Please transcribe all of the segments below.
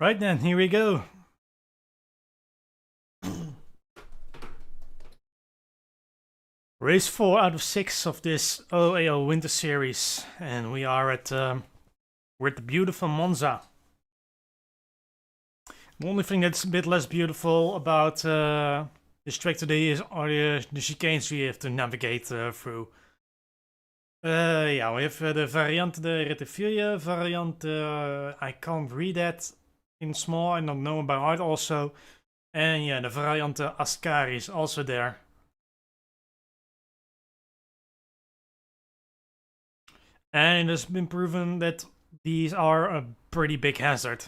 Right then, here we go. Race 4 out of 6 of this oAo Winter Series, and we are at we're at the beautiful Monza. The only thing that's a bit less beautiful about this track today are the chicanes we have to navigate through. Yeah, we have the Variante de Rettifilia, Variante, I can't read that in small, I don't know by heart also. And yeah, the Variante Ascari is also there. And it has been proven that these are a pretty big hazard.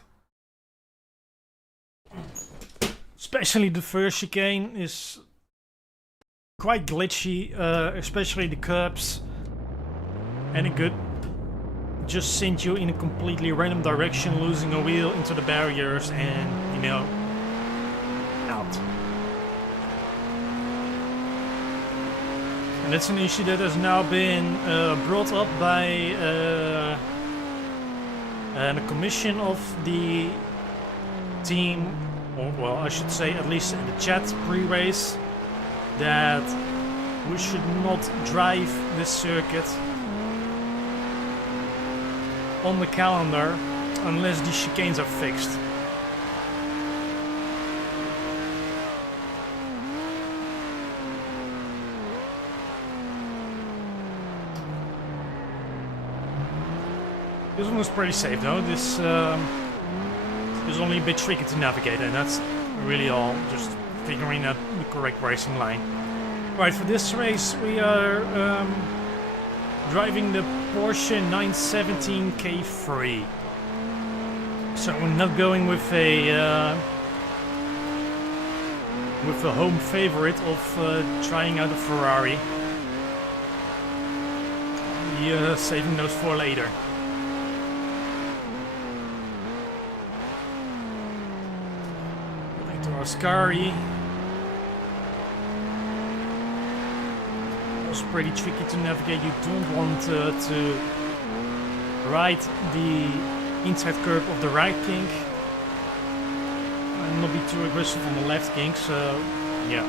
Especially the first chicane is quite glitchy, especially the curbs. And it could just send you in a completely random direction, losing a wheel into the barriers and, you know, out. And that's an issue that has now been brought up by the commission of the team, or well, I should say at least in the chat pre-race, that we should not drive this circuit on the calendar unless the chicanes are fixed. This one was pretty safe though. This is only a bit tricky to navigate, and that's really all, just figuring out the correct racing line. Right, for this race we are driving the Porsche 917 K3. So we're not going with a home favorite of trying out a Ferrari. Yeah, saving those for later. Going to Ascari. Pretty tricky to navigate. You don't want to ride the inside curb of the right kink and not be too aggressive on the left kink, so yeah.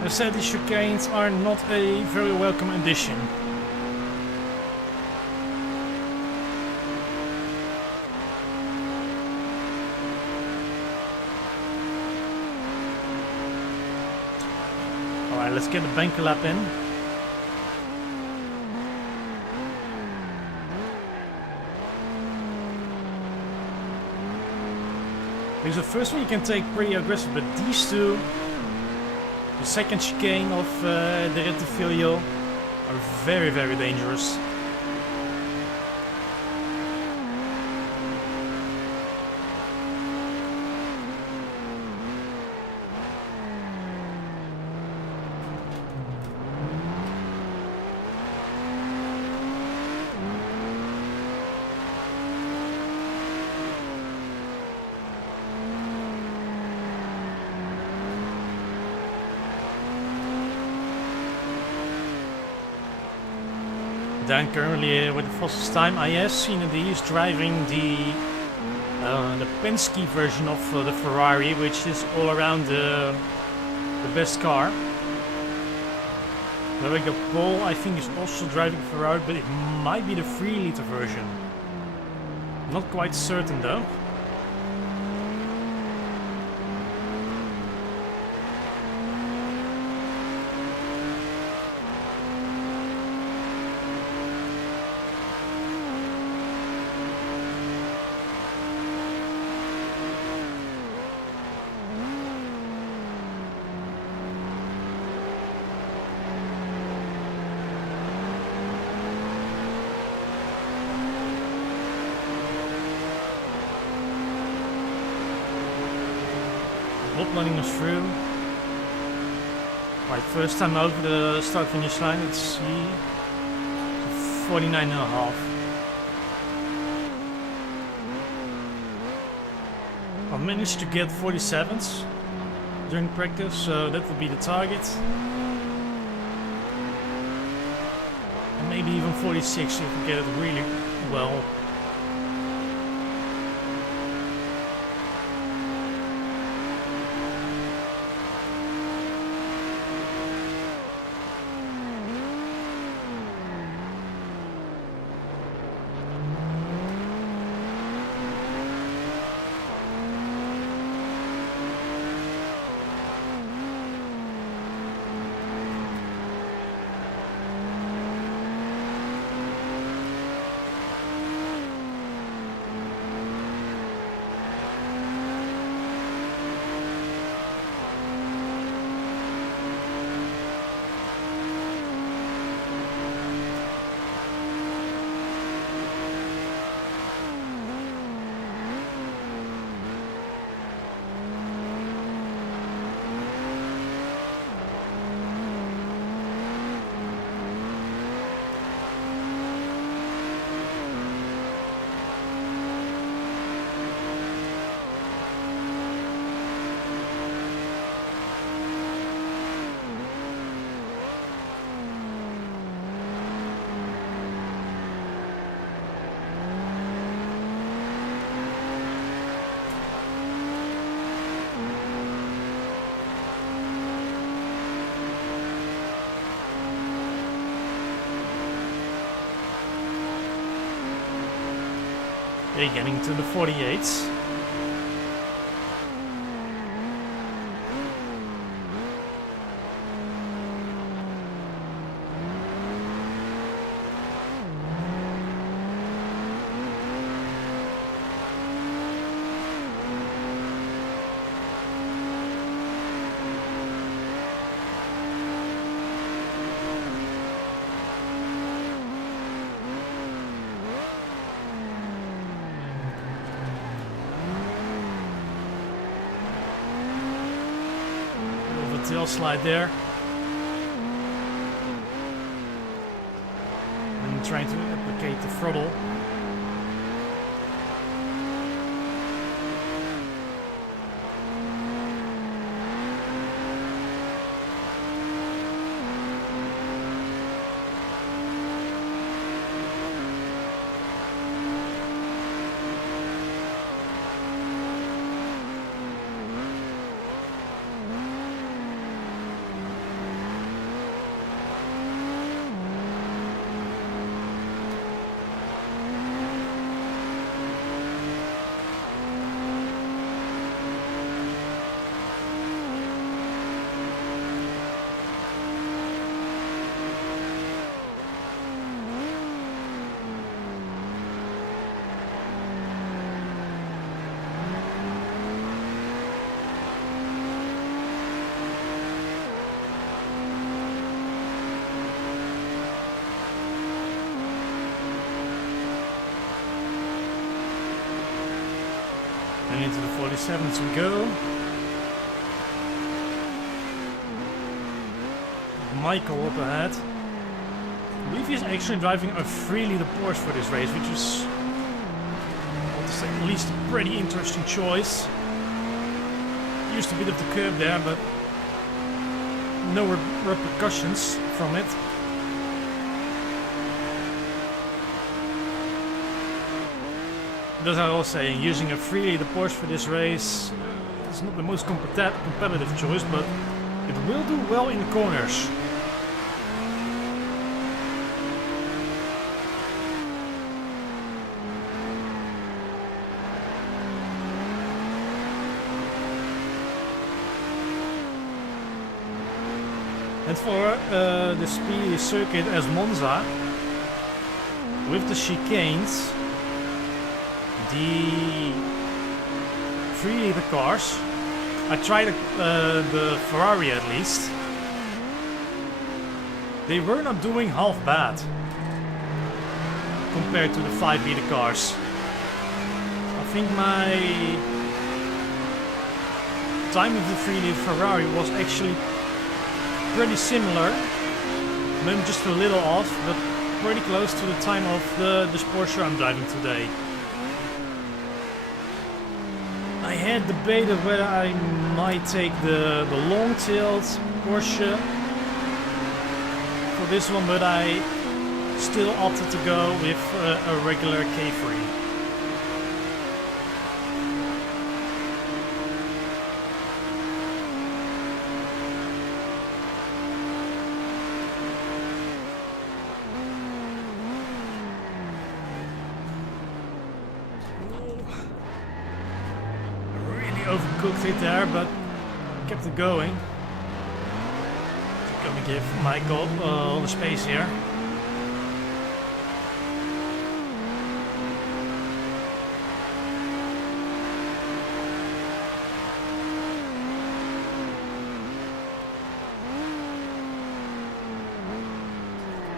As I said, the chicanes are not a very welcome addition. Alright, let's get the banker lap in. Because the first one you can take pretty aggressive, but these two, the second chicane of the Rettifilia, are very, very dangerous. Dan currently with the fastest time. I have seen that he is driving the Penske version of the Ferrari, which is all around the best car. Rebecca Paul, I think, is also driving Ferrari, but it might be the 3-liter version. Not quite certain though. Running us through. Right, first time over the start finish line. Let's see. 49.5. I managed to get 47s during practice, so that will be the target. maybe even 46 if you get it really well. Okay, getting to the 48s. Tail slide there. And trying to applicate the throttle. And into the 47s we go. Michael up ahead. I believe he's actually driving a 3-liter Porsche for this race, which is, well, to say at least, a pretty interesting choice. Used a bit of the curb there, but no repercussions from it. As I was saying, using a 3-liter Porsche for this race is not the most competitive choice, but it will do well in the corners. And for the speedy circuit as Monza, with the chicanes, the 3-liter cars, I tried the Ferrari at least, they were not doing half bad compared to the 5-liter cars. I think my time of the 3-liter Ferrari was actually pretty similar, maybe just a little off, but pretty close to the time of the Sportscar I'm driving today. I had debated whether I might take the long-tailed Porsche for this one, but I still opted to go with a regular K3. Overcooked it there, but kept it going. Gonna give Michael all the space here.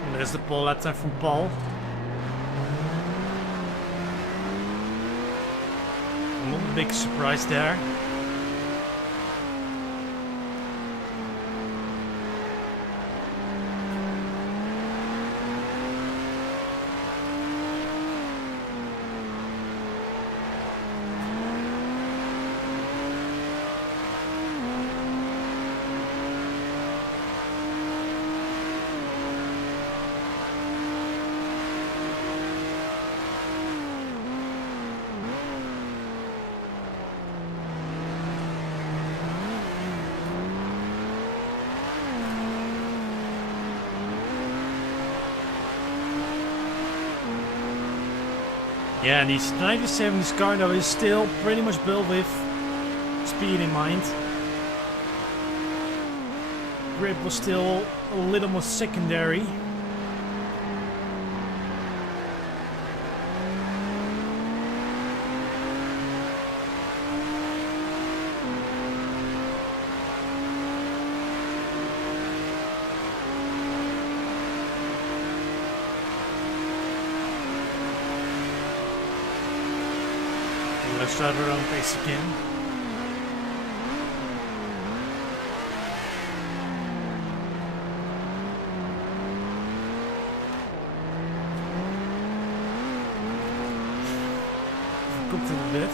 And there's the pole lap time from Paul. Not a big surprise there. Yeah, and these 97's car though is still pretty much built with speed in mind. Grip was still a little more secondary. Let's start our own pace again. Cooked it a bit.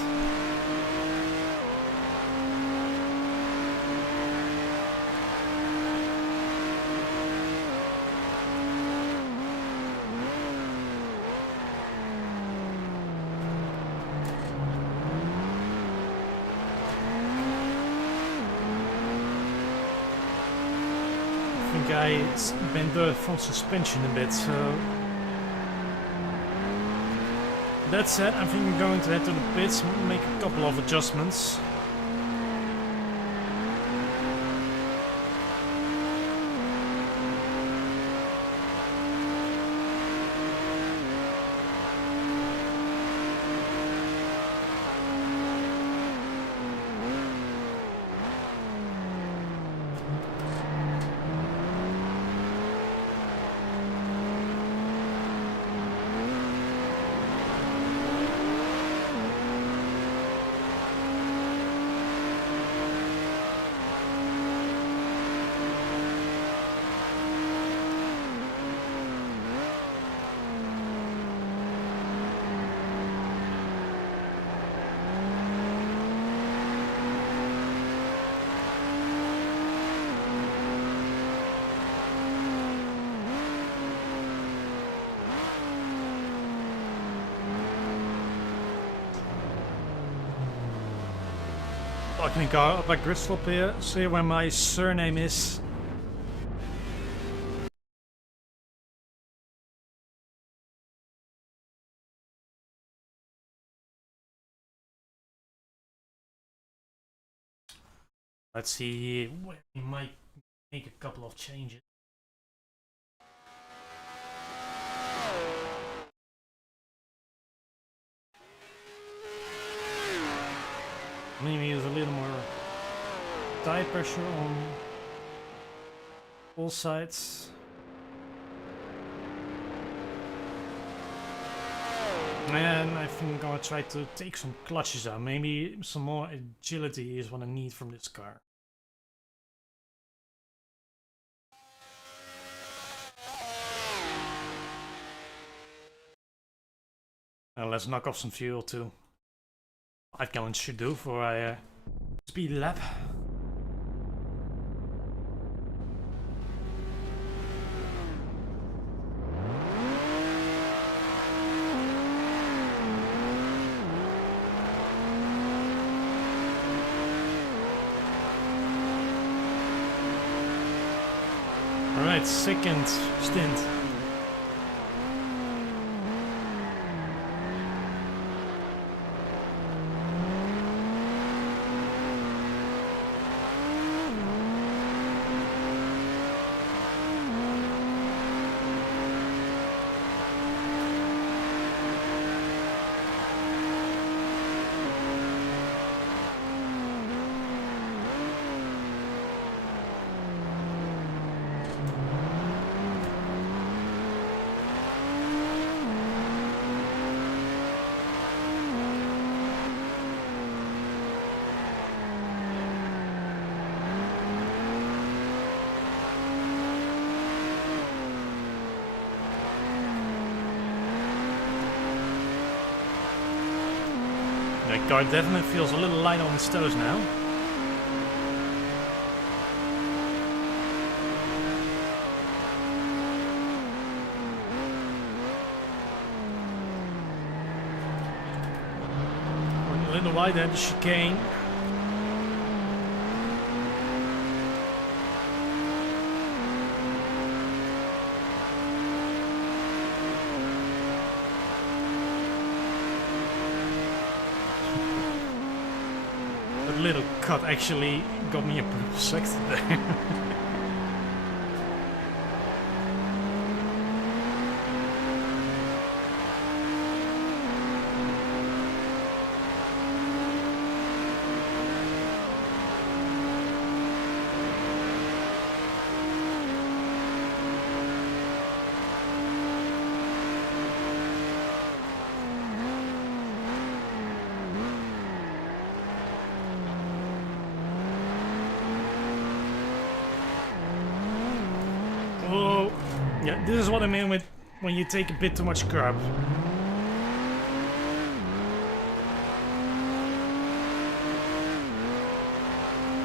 I bent the front suspension a bit, so that said, I think I'm going to head to the pits and make a couple of adjustments. Parking the car up at grid stop here, see where my surname is. Let's see, we might make a couple of changes. Maybe use a little more tire pressure on all sides. And I think I'm gonna try to take some clutches out. Maybe some more agility is what I need from this car. Now let's knock off some fuel too. 5 gallons should do for a speed lap. Alright, second stint. That car definitely feels a little light on its toes now. Going a little wide at the chicane. Little cut actually got me a purple sector there. Oh, yeah, this is what I mean with when you take a bit too much curb.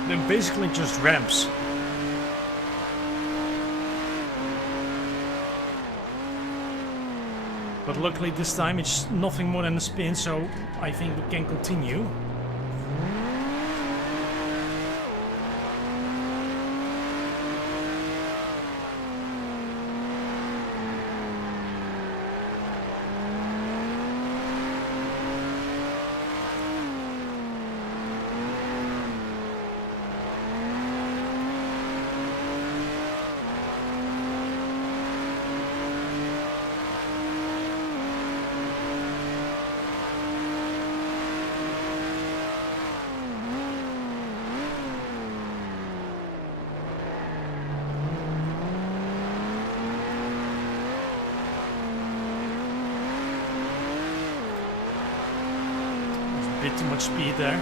They're basically just ramps. But luckily this time it's nothing more than a spin, so I think we can continue. Bit too much speed there.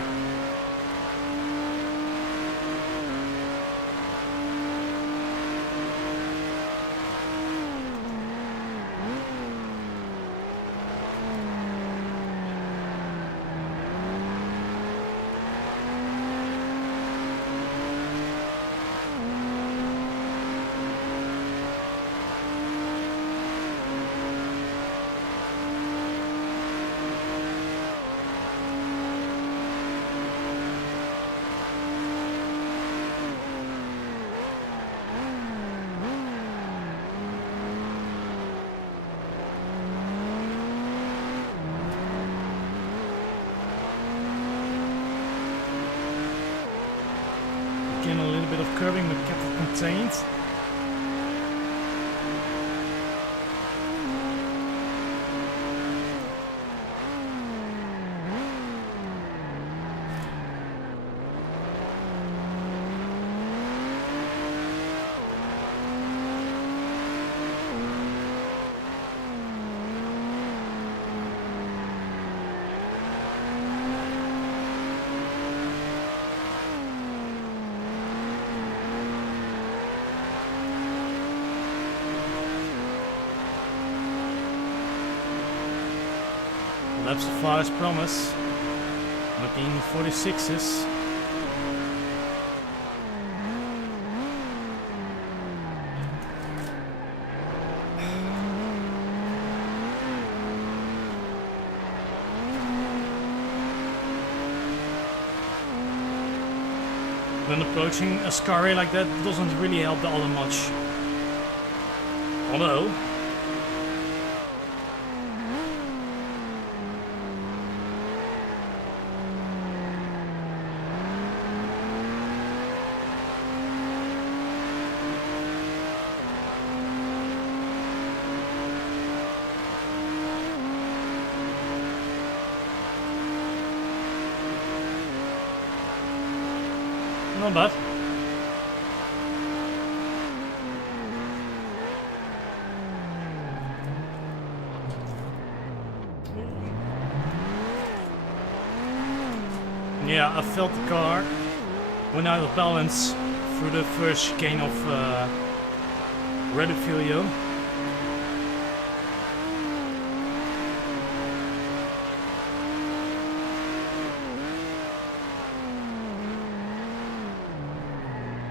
Again, a little bit of curving, but kept it contained. Laps so far as promised. Looking 46s. When approaching a Scarry like that doesn't really help all that much. Oh no. Not bad. Yeah, I felt the car went out of balance through the first chicane of Redifilio.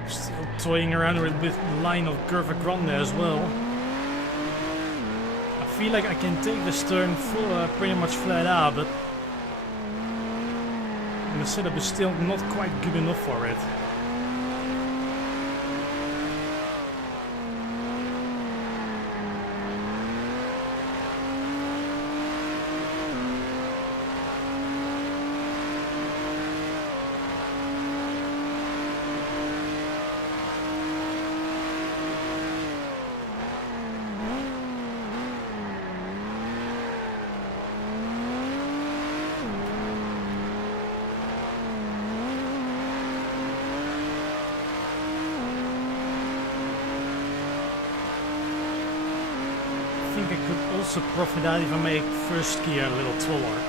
Still toying around with the line of Curva Grande as well. I feel like I can take this turn full, pretty much flat out, but the setup is still not quite good enough for it. I think I could also profit out if I make first gear a little taller.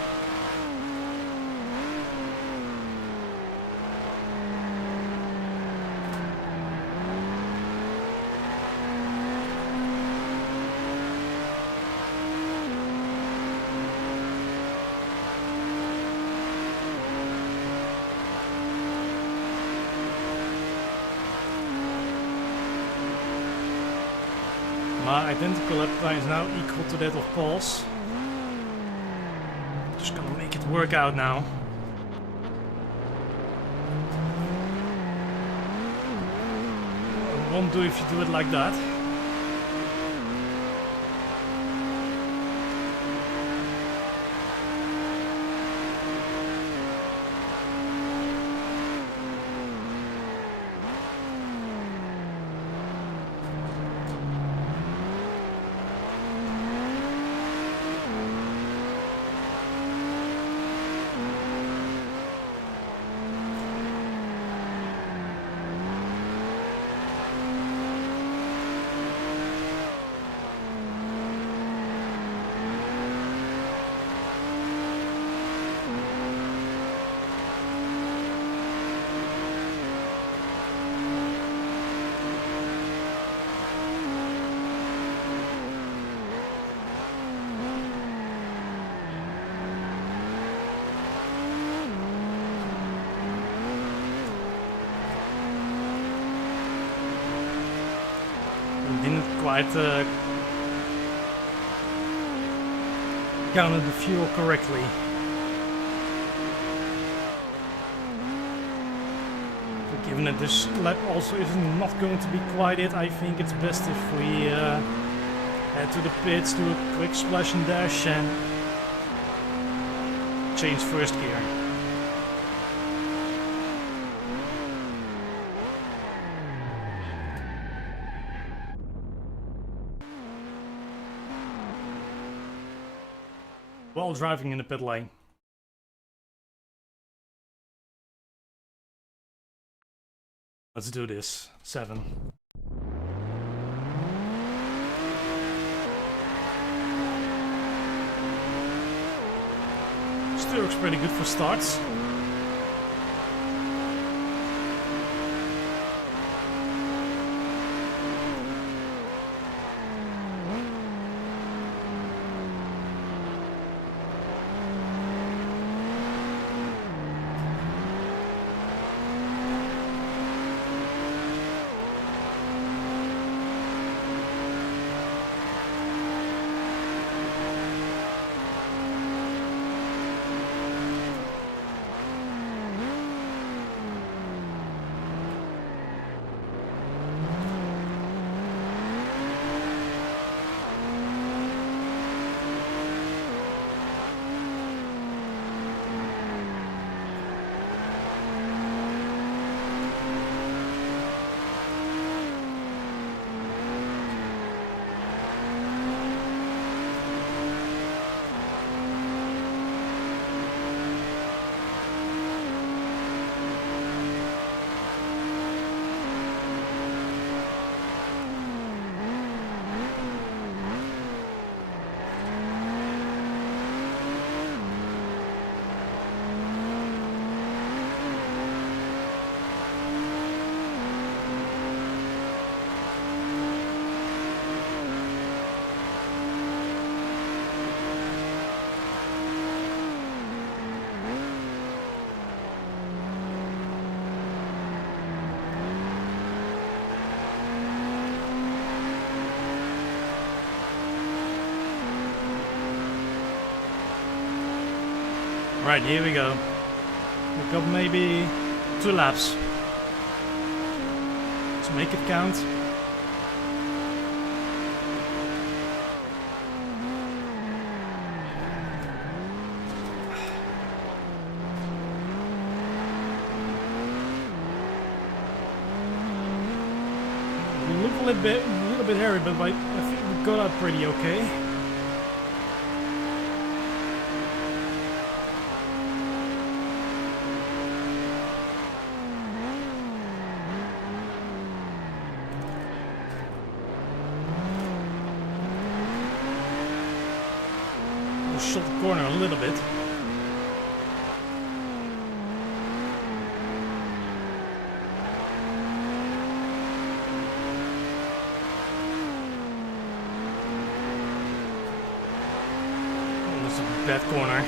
My identical lap time is now equal to that of Paul's. Just gonna make it work out now. It won't do if you do it like that. Didn't quite counted the fuel correctly. But given that this lap also is not going to be quite it, I think it's best if we head to the pits, do a quick splash and dash and change first gear. While driving in the pit lane. Let's do this. 7. Still looks pretty good for starts. Right, here we go. We've got maybe 2 laps. Let's make it count. We look a little bit hairy, but I think we got out pretty okay. Shot the corner a little bit. Oh, that's a bad corner.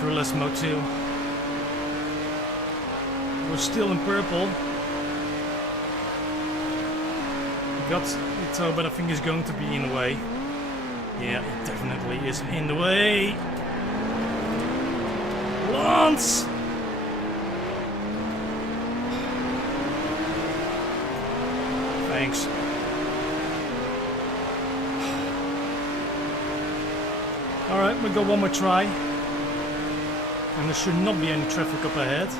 Crewless mode 2. We're still in purple. We got the toe, but I think it's going to be in the way. Yeah, it definitely is in the way. Lance! Thanks. Alright, we got one more try. And there should not be any traffic up ahead.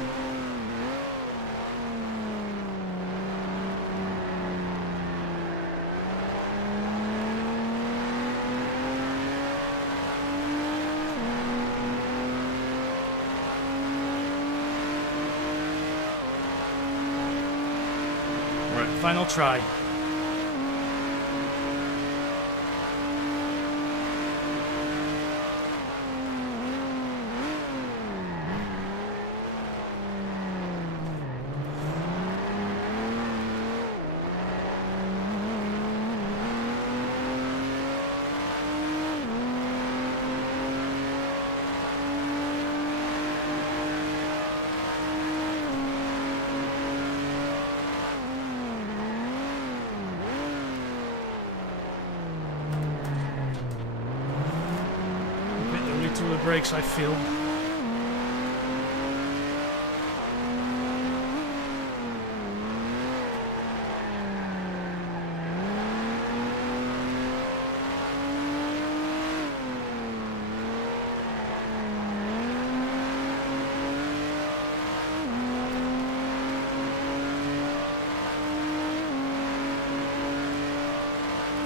Final try. To the brakes, I feel.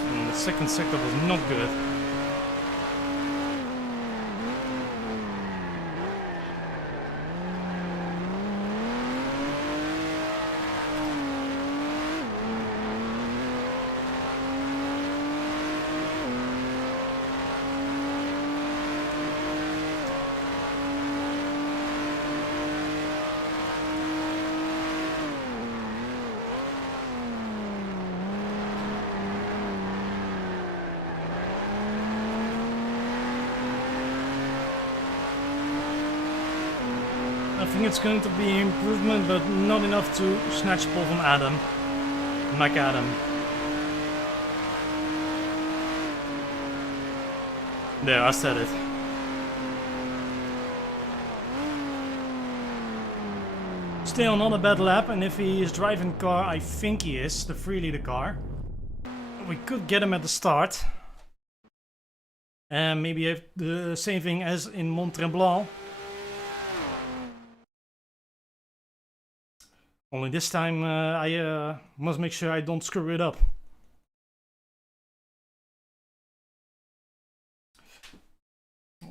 And the second sector was not good. I think it's going to be improvement, but not enough to snatch pole from Adam. McAdam. There, I said it. Still not a bad lap, and if he is driving the car, I think he is, the 3-liter car. We could get him at the start. And maybe have the same thing as in Mont Tremblant. Only this time I must make sure I don't screw it up.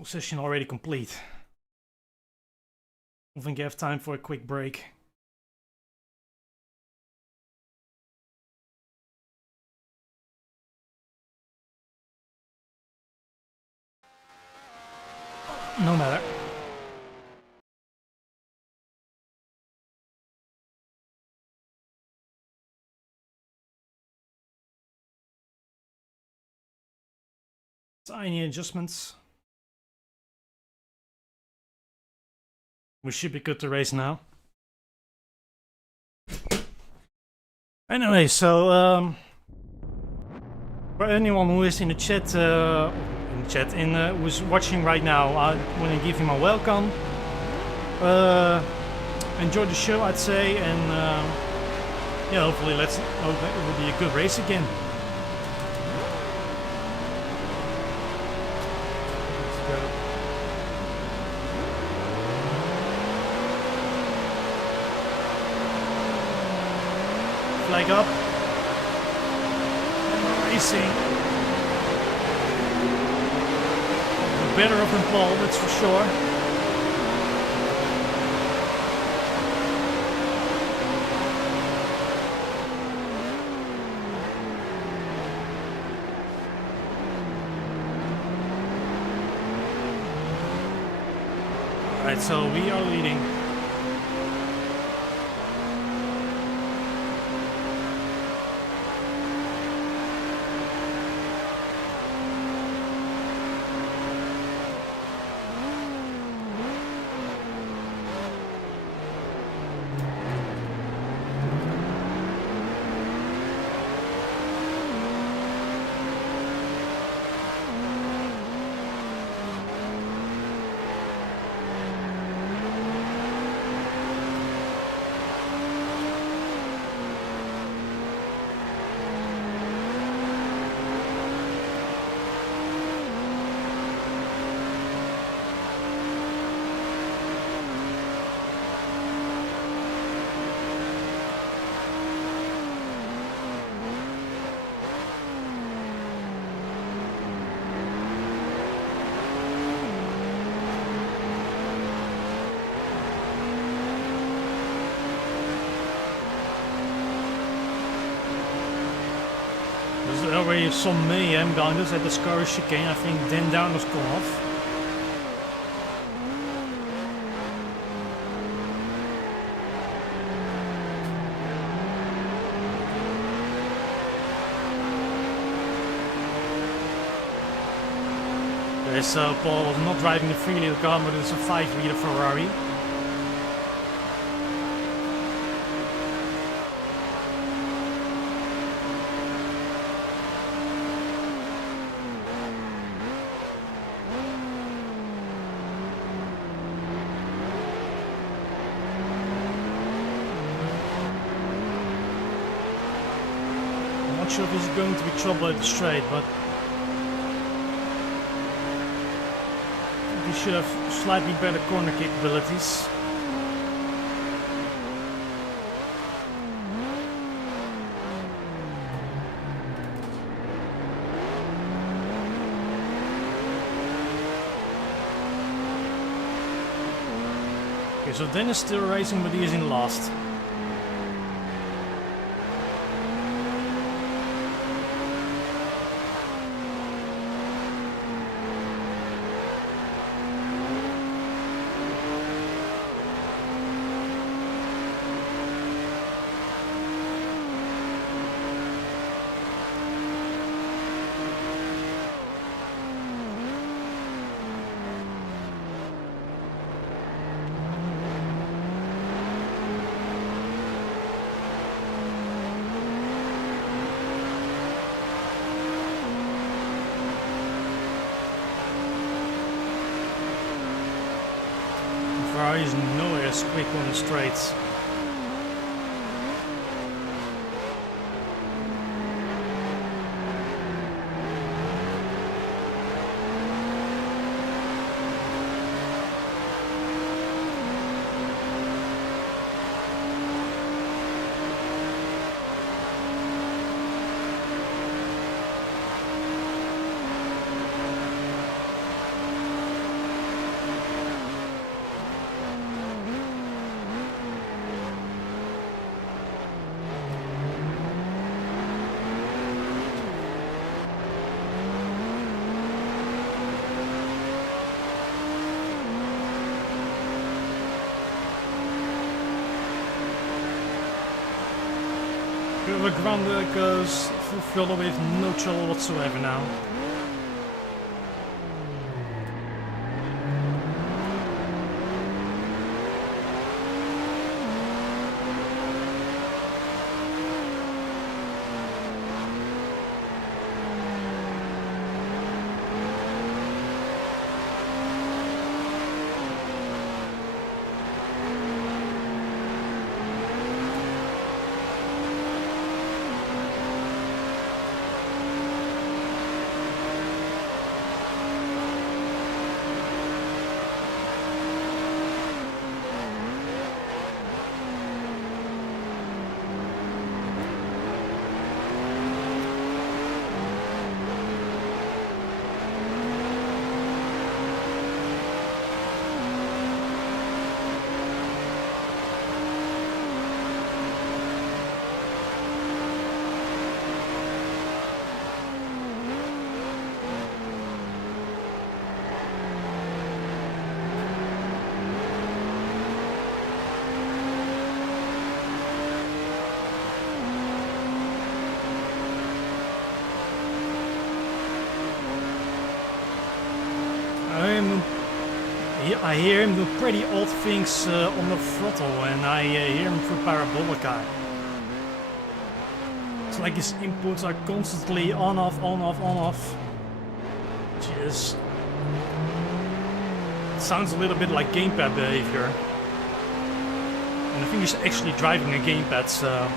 Session already complete. I think I have time for a quick break. No matter. Tiny adjustments. We should be good to race now. Anyway, so for anyone who is in the chat, in chat and who's watching right now. I want to give him a welcome. Enjoy the show, I'd say, and yeah, hopefully it will be a good race again. Let's go. Flag up. Racing. Better off than Paul, that's for sure. Alright, so we are leading. There's already some mayhem behind us at the Scar chicane. I think Dan Down was gone off. Okay, so Paul was not driving the 3-liter car, but it's a 5-liter Ferrari. Not sure if this is going to be trouble at the straight, but he should have slightly better corner capabilities. Okay, so Dan is still racing, but he is in last. Ferrari is nowhere as quick on the straights. The ground goes filled with no trouble whatsoever now. I hear him do pretty odd things on the throttle, and I hear him through parabolica. It's like his inputs are constantly on, off, on, off, on, off. Just sounds a little bit like gamepad behavior. And I think he's actually driving a gamepad, so...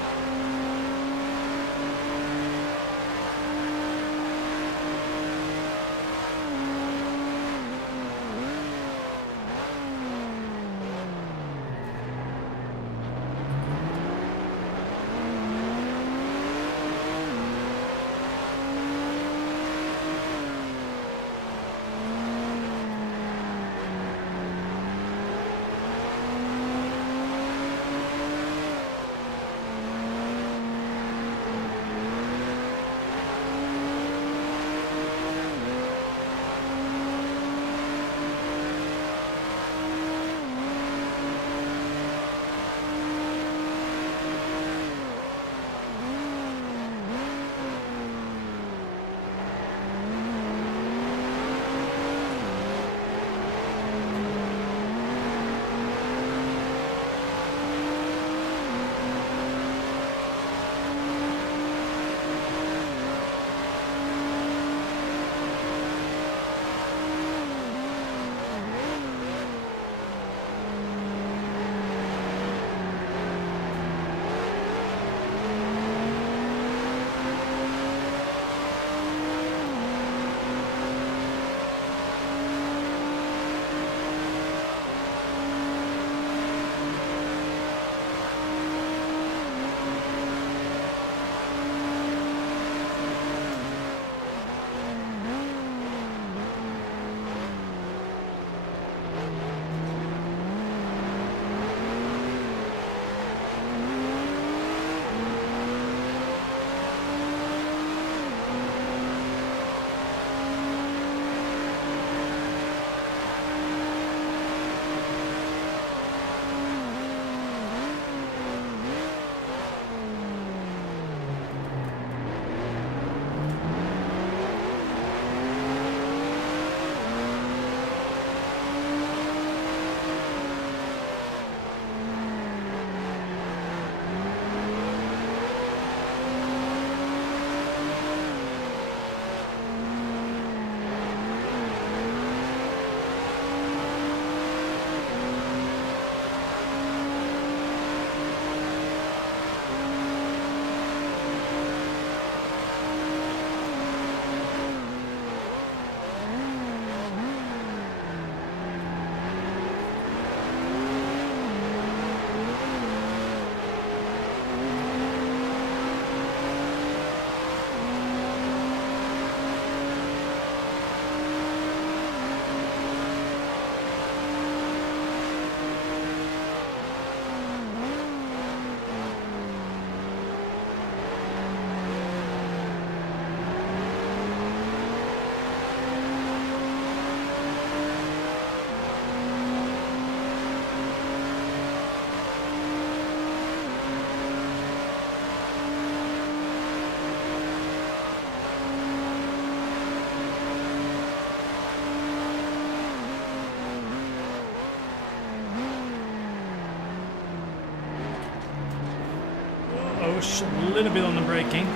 Just a little bit on the braking.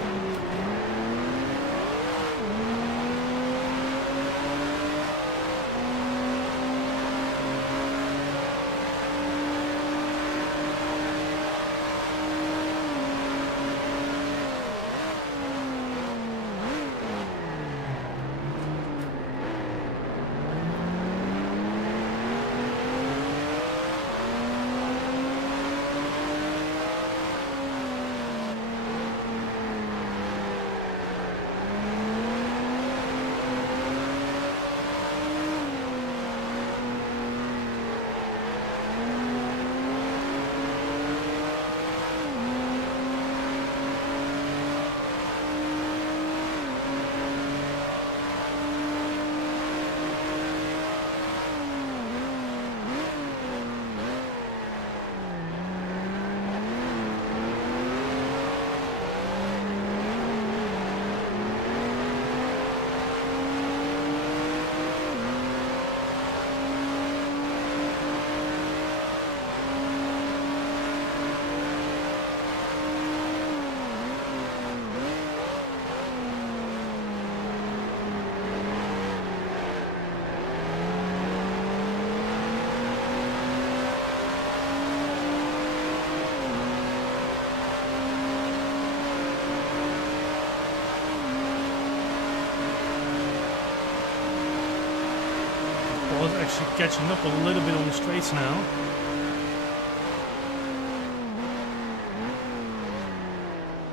actually catching up a little bit on the straights now.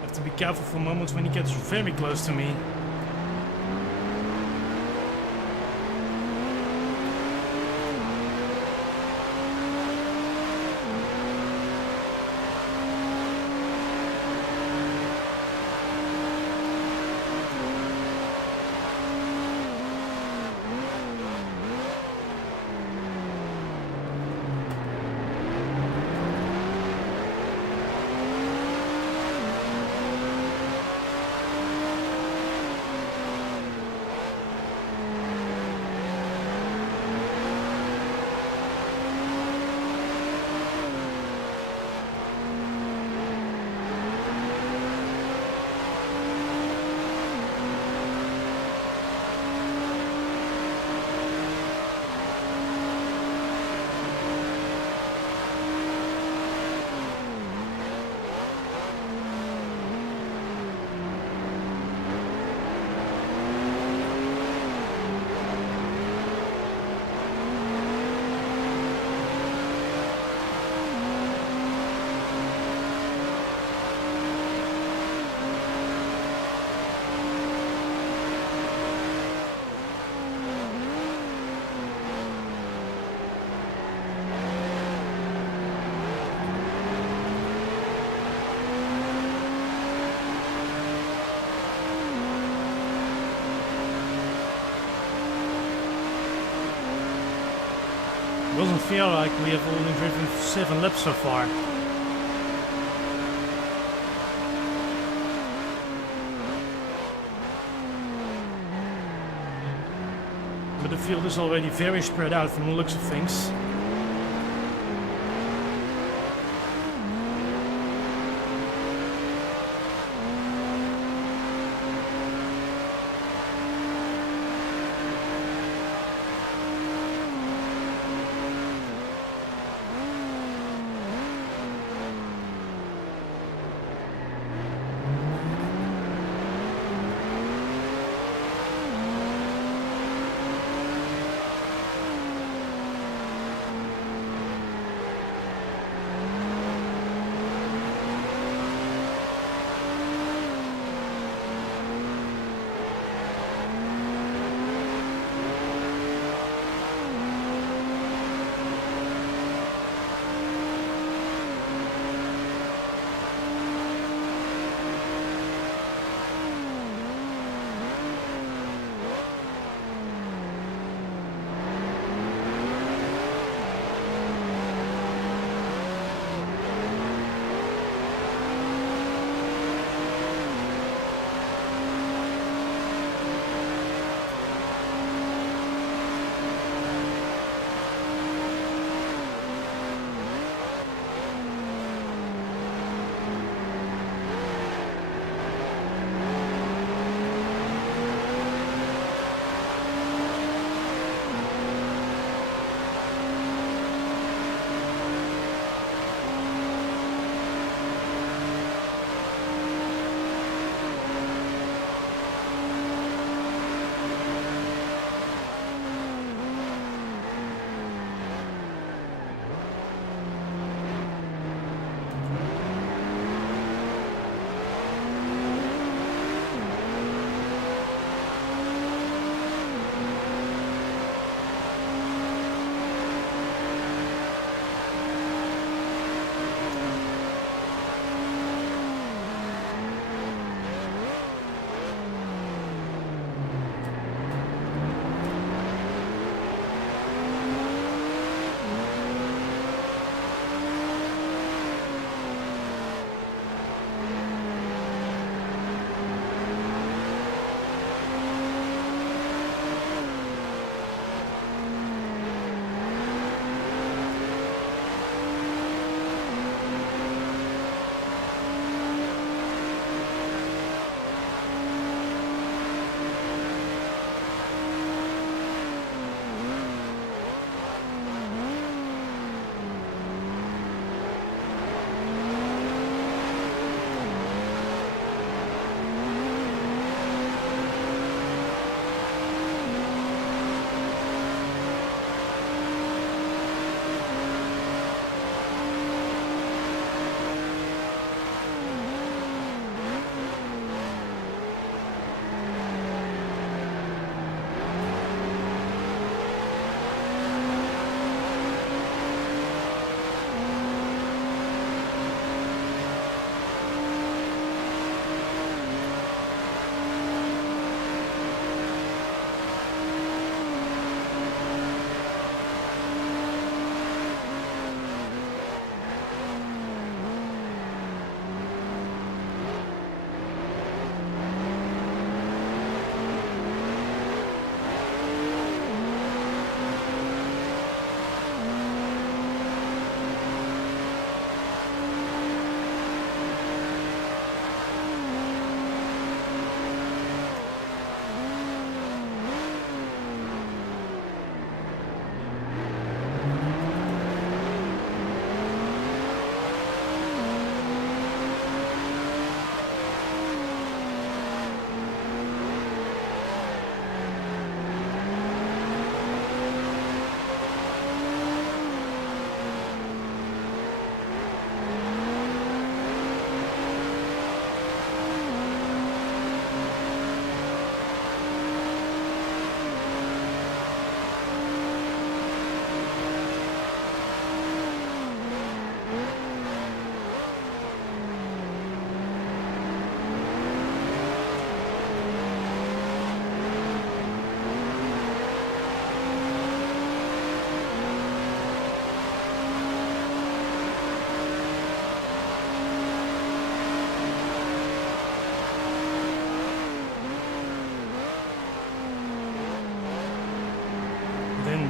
Have to be careful for moments when he gets very close to me. Doesn't feel like we have only driven 7 laps so far. But the field is already very spread out from the looks of things.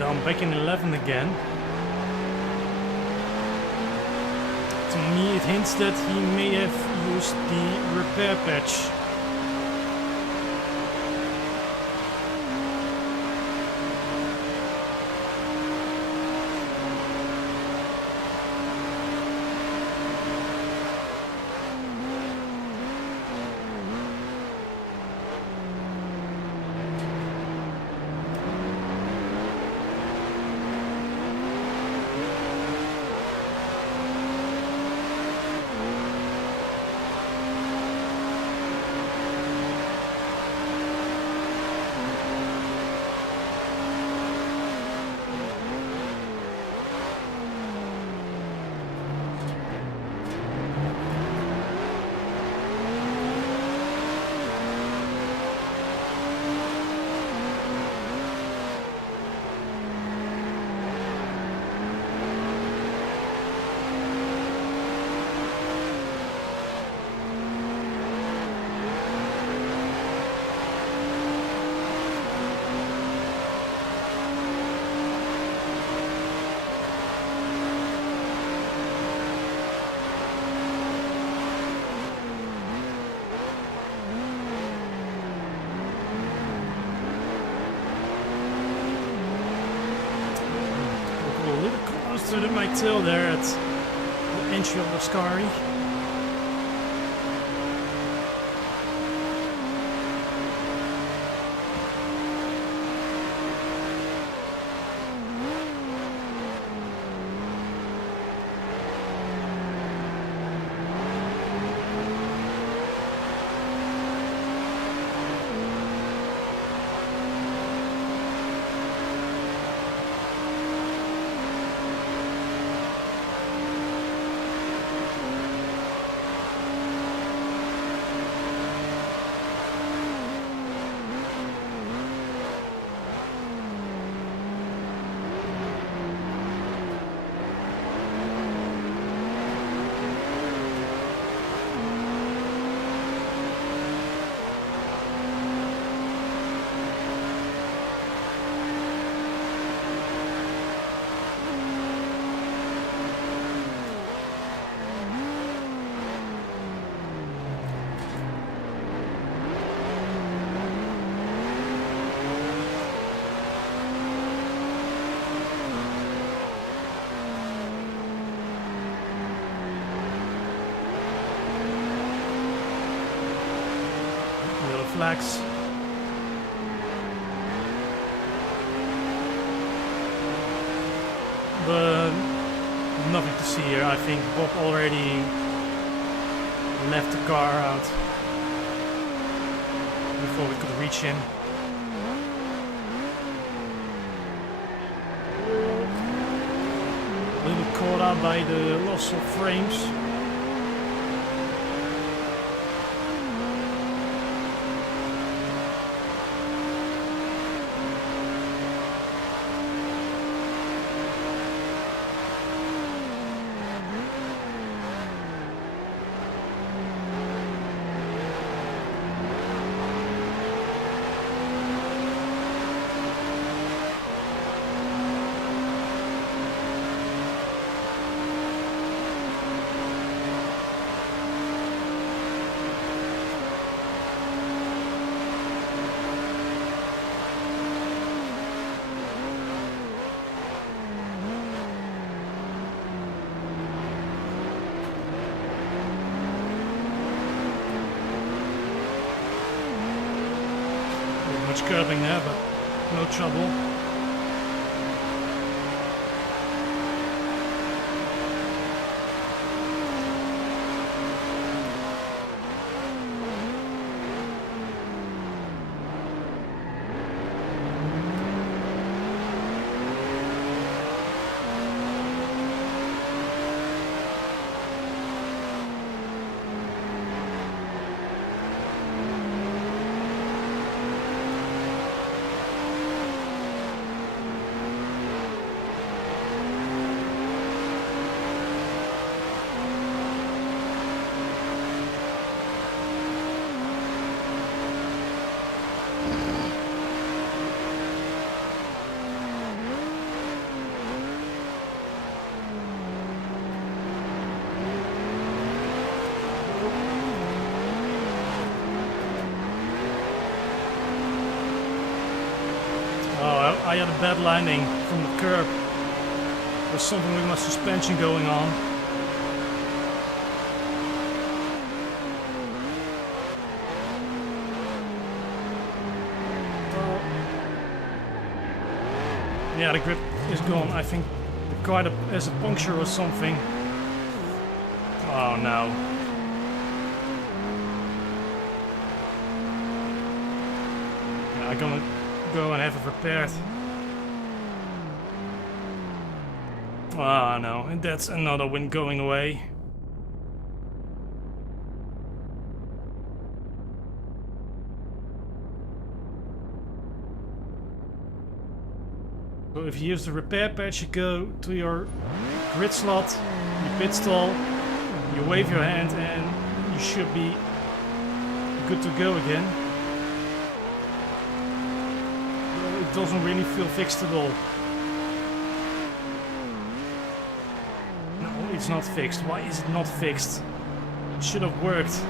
I'm back in 11 again. To me it hints that he may have used the repair patch. To my tail there at the entry of the Scari. Flags. But nothing to see here. I think Bob already left the car out before we could reach him. A little bit caught out by the loss of frames. Much curbing there, but no trouble. I had a bad landing from the curb. There's something with my suspension going on. Yeah, the grip is gone. I think the car has a puncture or something. Oh no. Yeah, I'm gonna go and have it repaired. Oh no, and that's another wind going away. So if you use the repair patch, you go to your grid slot, you pit stall, you wave your hand and you should be good to go again. It doesn't really feel fixed at all. No, it's not fixed. Why is it not fixed? It should have worked.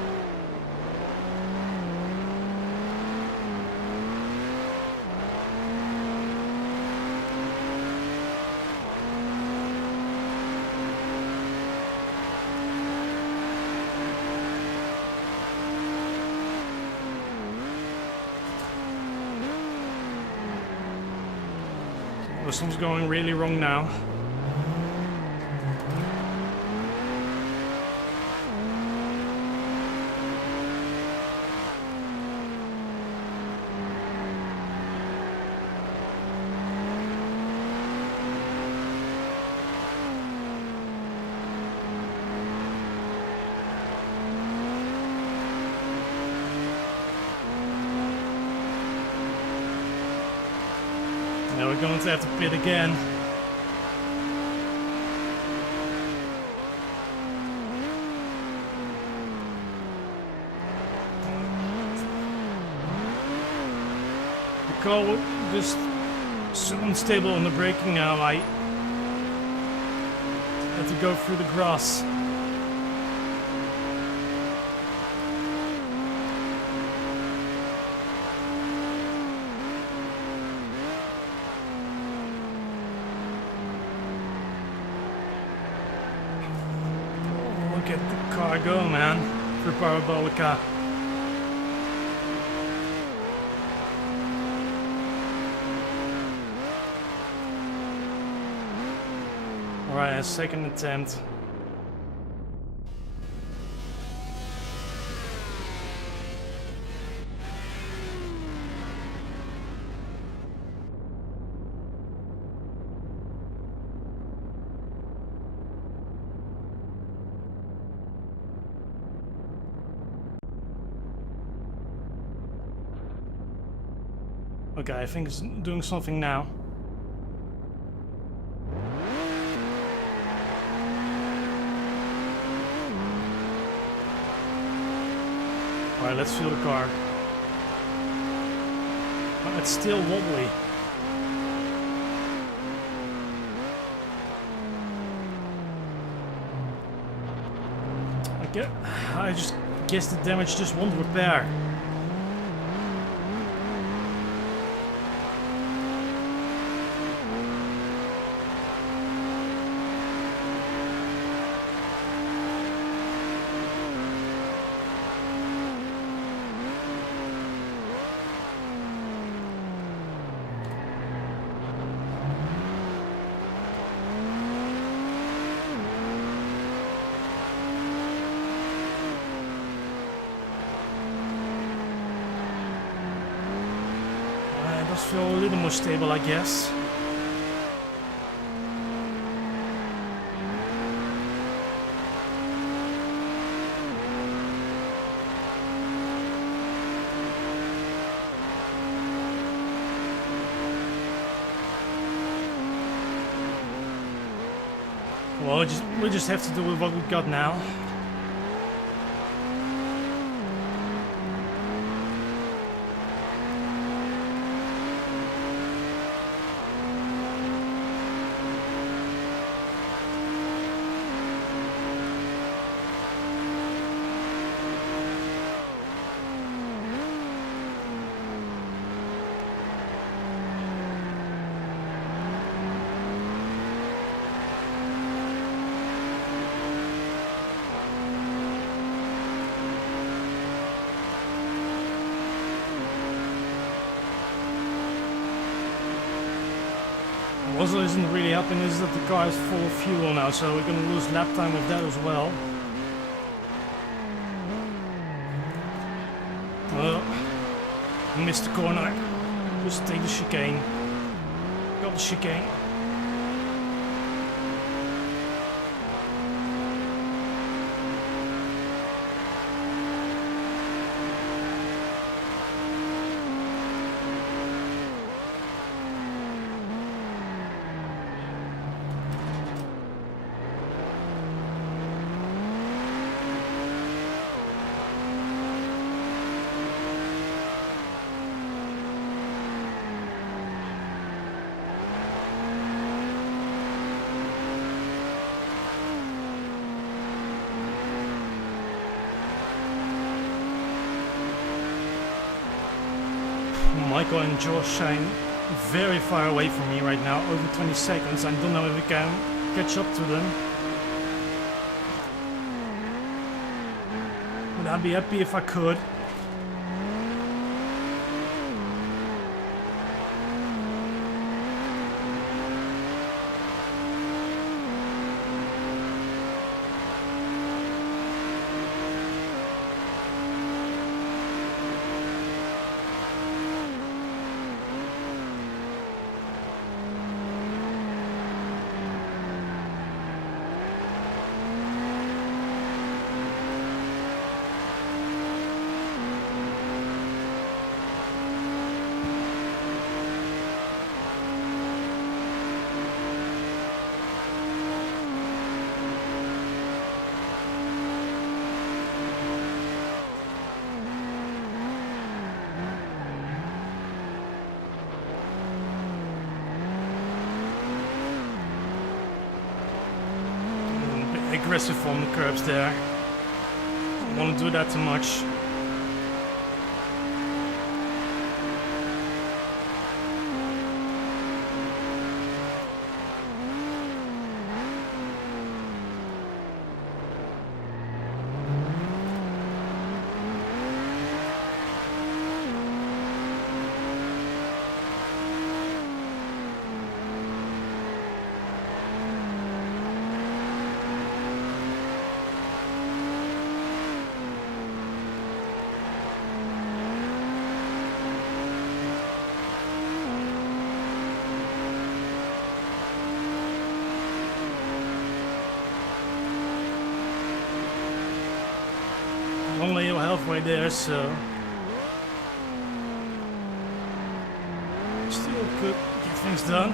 Something's going really wrong now. Now we're going to have to pit again. The car was just so unstable on the braking now. I had to go through the grass. Look at the car go, man, for Parabolica. Alright, a second attempt. Okay, I think it's doing something now. Alright, let's feel the car. Oh, it's still wobbly. I just guess the damage just won't repair. Feel a little more stable, I guess. Well, we just have to do with what we've got now. Also isn't really helping is that the car is full of fuel now, so we're gonna lose lap time with that as well. Missed the corner. Just take the chicane. Got the chicane. Michael and Josh shine very far away from me right now, over 20 seconds. I don't know if we can catch up to them. But I'd be happy if I could. Aggressive on the curbs there. Don't want to do that too much. Only halfway there, so still could get things done.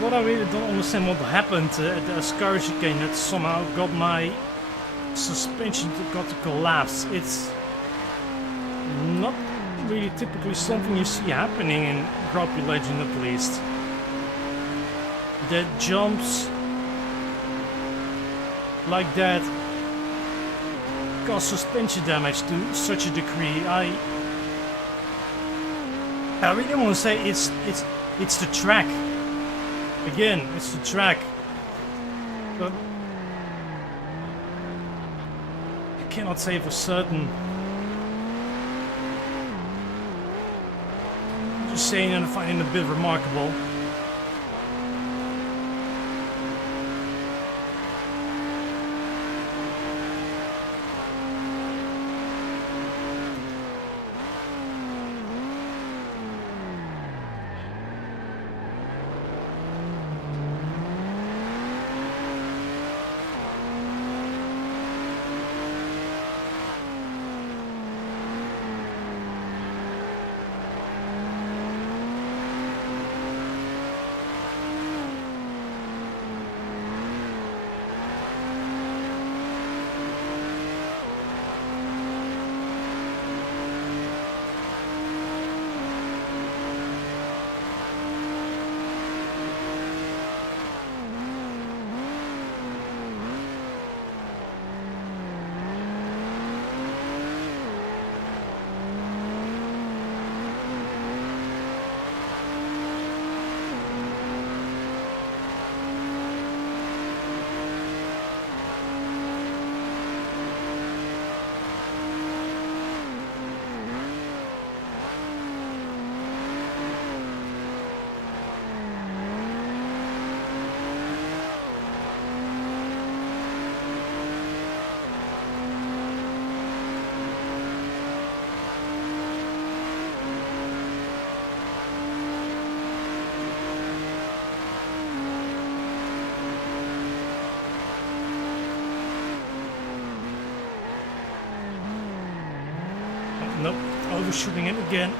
What I really don't understand what happened at the Ascari chicane that somehow got my suspension to collapse. It's not really typically something you see happening in Grand Prix Legend, at least. That jumps like that cause suspension damage to such a degree. I really want to say it's the track. Again, it's the track. But I cannot say for certain. Just saying, and I find it a bit remarkable. overshooting it again.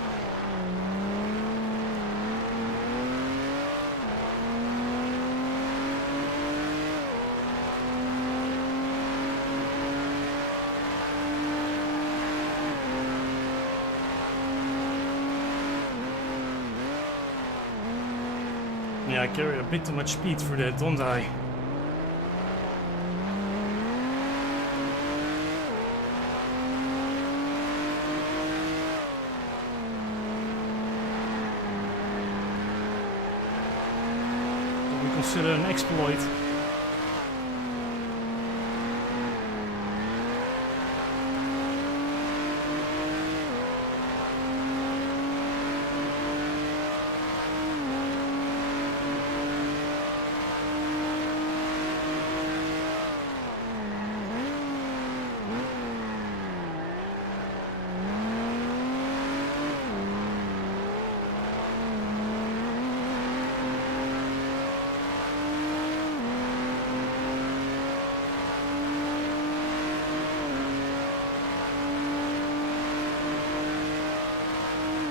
Yeah, I carry a bit too much speed for that, don't I? What we consider an exploit.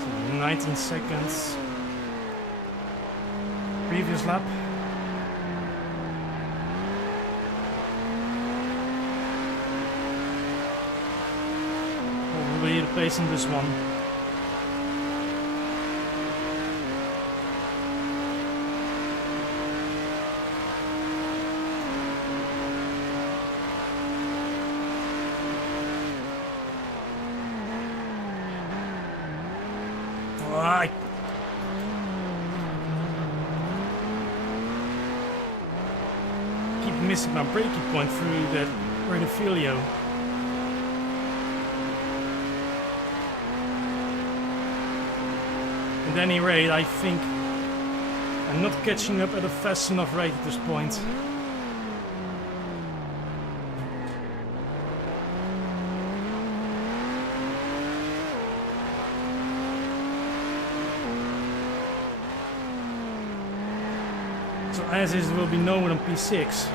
So 19 seconds. Previous lap. Probably the pace in this one. I keep missing my braking point through that radiophilio. At any rate, I think I'm not catching up at a fast enough rate at this point. So as is, there will be no one on P6.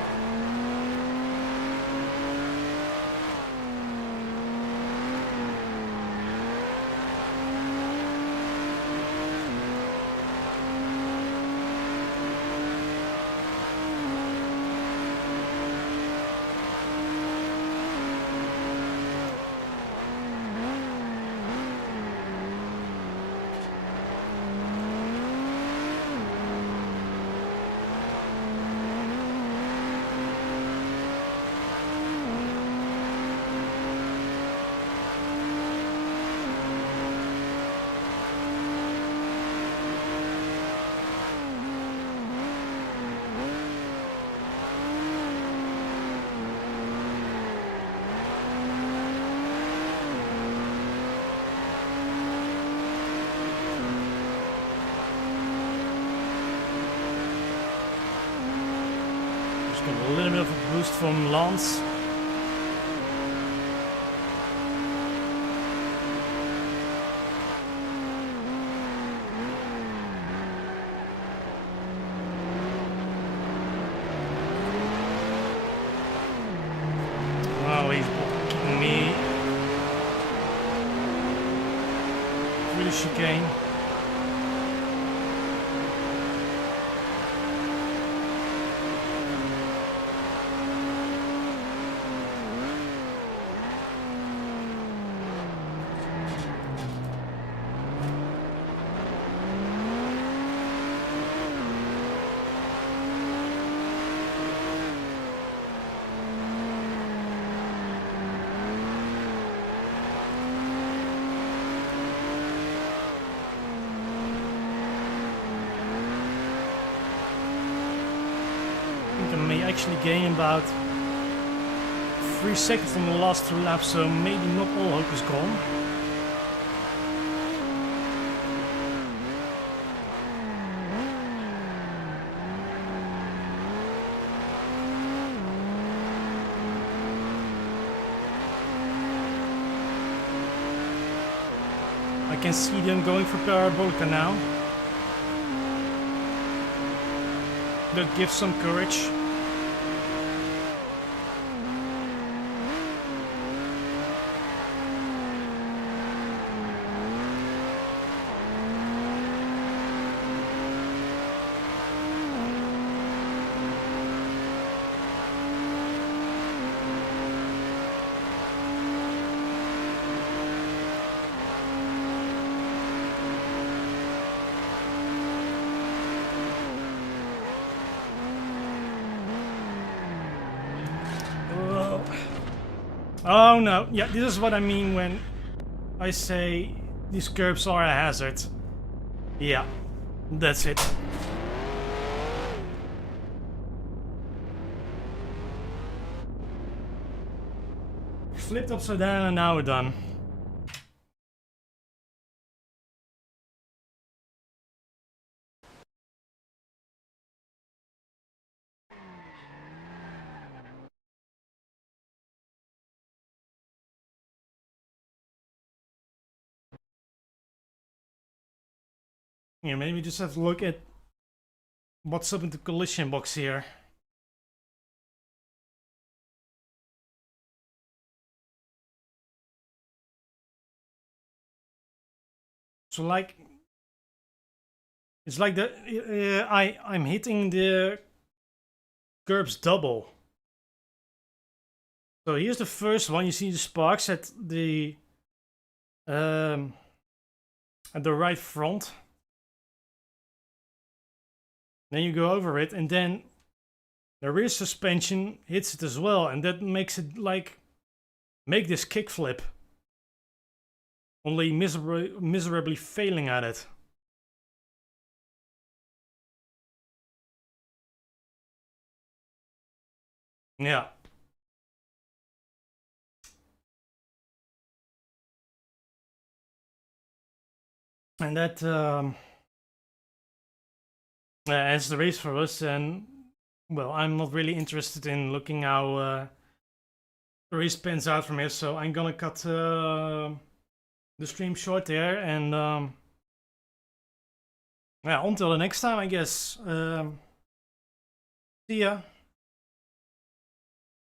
Got a little bit of a boost from Lance. Wow, he's blocking me through the chicane. I may actually gain about 3 seconds on the last 2 laps, so maybe not all hope is gone. I can see them going for Parabolica now. That gives some courage. Oh no, yeah, this is what I mean when I say these curbs are a hazard. Yeah, that's it. Flipped upside down and now we're done. Yeah, maybe just have to look at what's up in the collision box here. So like, it's like I'm hitting the curbs double. So here's the first one. You see the sparks at the right front. Then you go over it, and then the rear suspension hits it as well, and that makes it like make this kickflip. Only miserably failing at it. Yeah. And that ends the race for us, and well, I'm not really interested in looking how the race pans out from here, so I'm gonna cut the stream short there, and yeah, until the next time, I guess. See ya.